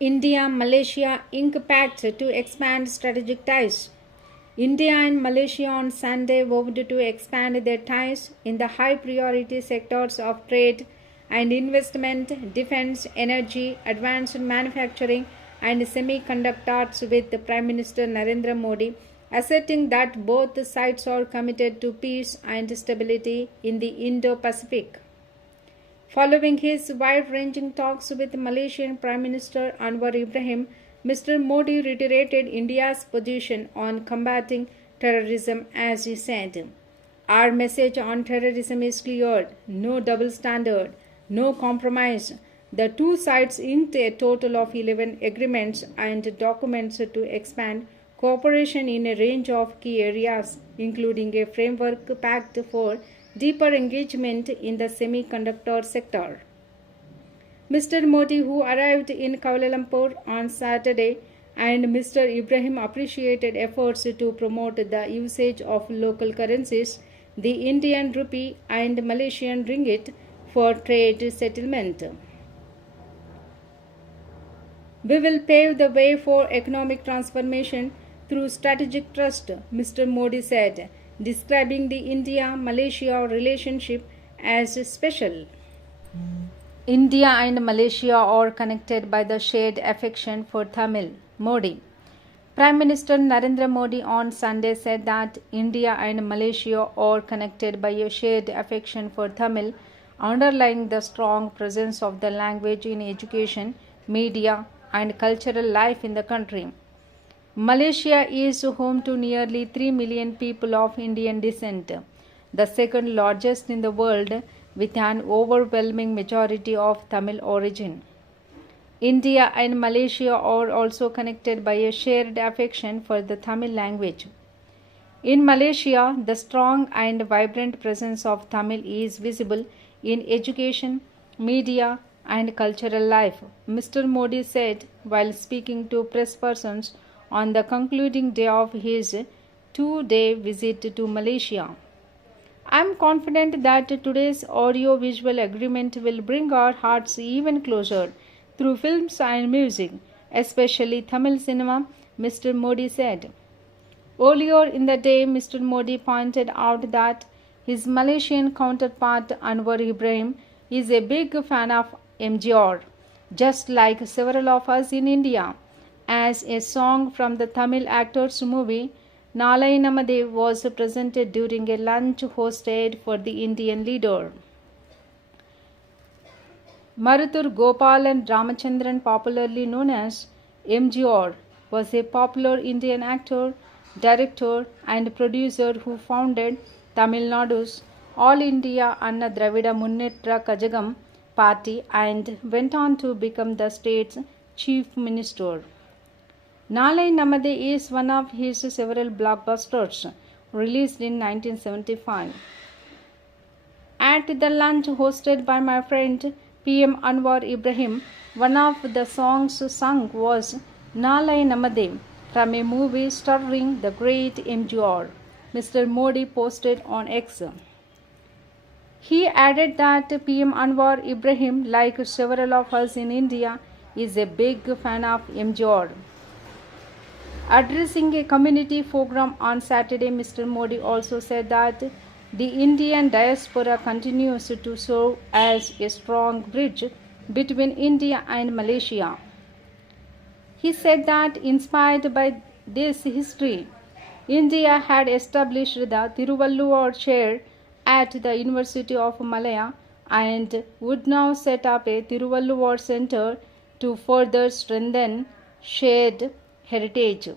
India Malaysia Inc. Pact to expand strategic ties. India and Malaysia on Sunday vowed to expand their ties in the high priority sectors of trade and investment, defense, energy, advanced manufacturing, and semiconductors with Prime Minister Narendra Modi, asserting that both sides are committed to peace and stability in the Indo Pacific. Following his wide-ranging talks with Malaysian Prime Minister Anwar Ibrahim, Mr. Modi reiterated India's position on combating terrorism as he said, "Our message on terrorism is clear: no double standard, no compromise." The two sides inked a total of 11 agreements and documents to expand cooperation in a range of key areas, including a framework pact for deeper engagement in the semiconductor sector. Mr. Modi, who arrived in Kuala Lumpur on Saturday, and Mr. Ibrahim appreciated efforts to promote the usage of local currencies, the Indian rupee and Malaysian ringgit, for trade settlement. "We will pave the way for economic transformation through strategic trust," Mr. Modi said, describing the India-Malaysia relationship as special. India and Malaysia are connected by the shared affection for Tamil. Modi. Prime Minister Narendra Modi on Sunday said that India and Malaysia are connected by a shared affection for Tamil, underlying the strong presence of the language in education, media, and cultural life in the country. Malaysia is home to nearly 3 million people of Indian descent, the second largest in the world, with an overwhelming majority of Tamil origin. India and Malaysia are also connected by a shared affection for the Tamil language. In Malaysia, the strong and vibrant presence of Tamil is visible in education, media, and cultural life, Mr. Modi said while speaking to press persons on the concluding day of his 2-day visit to Malaysia. "I am confident that today's audio-visual agreement will bring our hearts even closer through films and music, especially Tamil cinema," Mr. Modi said. Earlier in the day, Mr. Modi pointed out that his Malaysian counterpart Anwar Ibrahim is a big fan of MGR, just like several of us in India, as a song from the Tamil actor's movie Nalai Namade was presented during a lunch hosted for the Indian leader. Maruthur Gopalan Ramachandran, popularly known as MGR, was a popular Indian actor, director, and producer who founded Tamil Nadu's All India Anna Dravida Munnetra Kazhagam party and went on to become the state's chief minister. Nalai Namade is one of his several blockbusters released in 1975. At the lunch hosted by my friend PM Anwar Ibrahim, one of the songs sung was Nalai Namade from a movie starring the great MGR, Mr. Modi posted on X. He added that PM Anwar Ibrahim, like several of us in India, is a big fan of MGR. Addressing a community program on Saturday, Mr. Modi also said that the Indian diaspora continues to serve as a strong bridge between India and Malaysia. He said that inspired by this history, India had established the Tiruvalluvar chair at the University of Malaya and would now set up a Tiruvalluvar Center to further strengthen shared heritage.